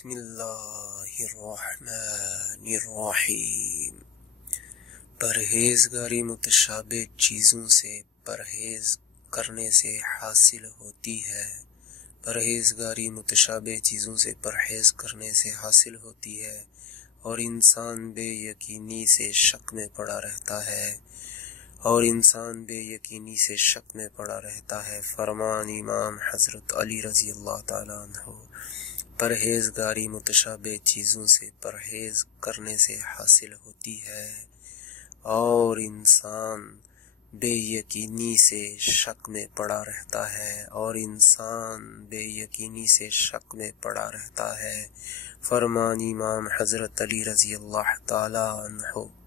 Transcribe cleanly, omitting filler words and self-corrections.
بسم اللہ الرحمن الرحیم۔ پرہیزگاری متشابہ چیزوں سے پرہیز کرنے سے حاصل ہوتی ہے۔ پرہیزگاری متشابہ چیزوں سے پرہیز کرنے سے حاصل ہوتی ہے اور انسان بے یقینی سے شک میں پڑا رہتا ہے فرمان امام حضرت علی رضی اللہ تعالیٰ عنہ۔ پرہیزگاری متشابہ چیزوں سے پرہیز کرنے سے حاصل ہوتی ہے اور انسان بے یقینی سے شک میں پڑا رہتا ہے فرمان امام حضرت علی رضی اللہ تعالیٰ عنہ۔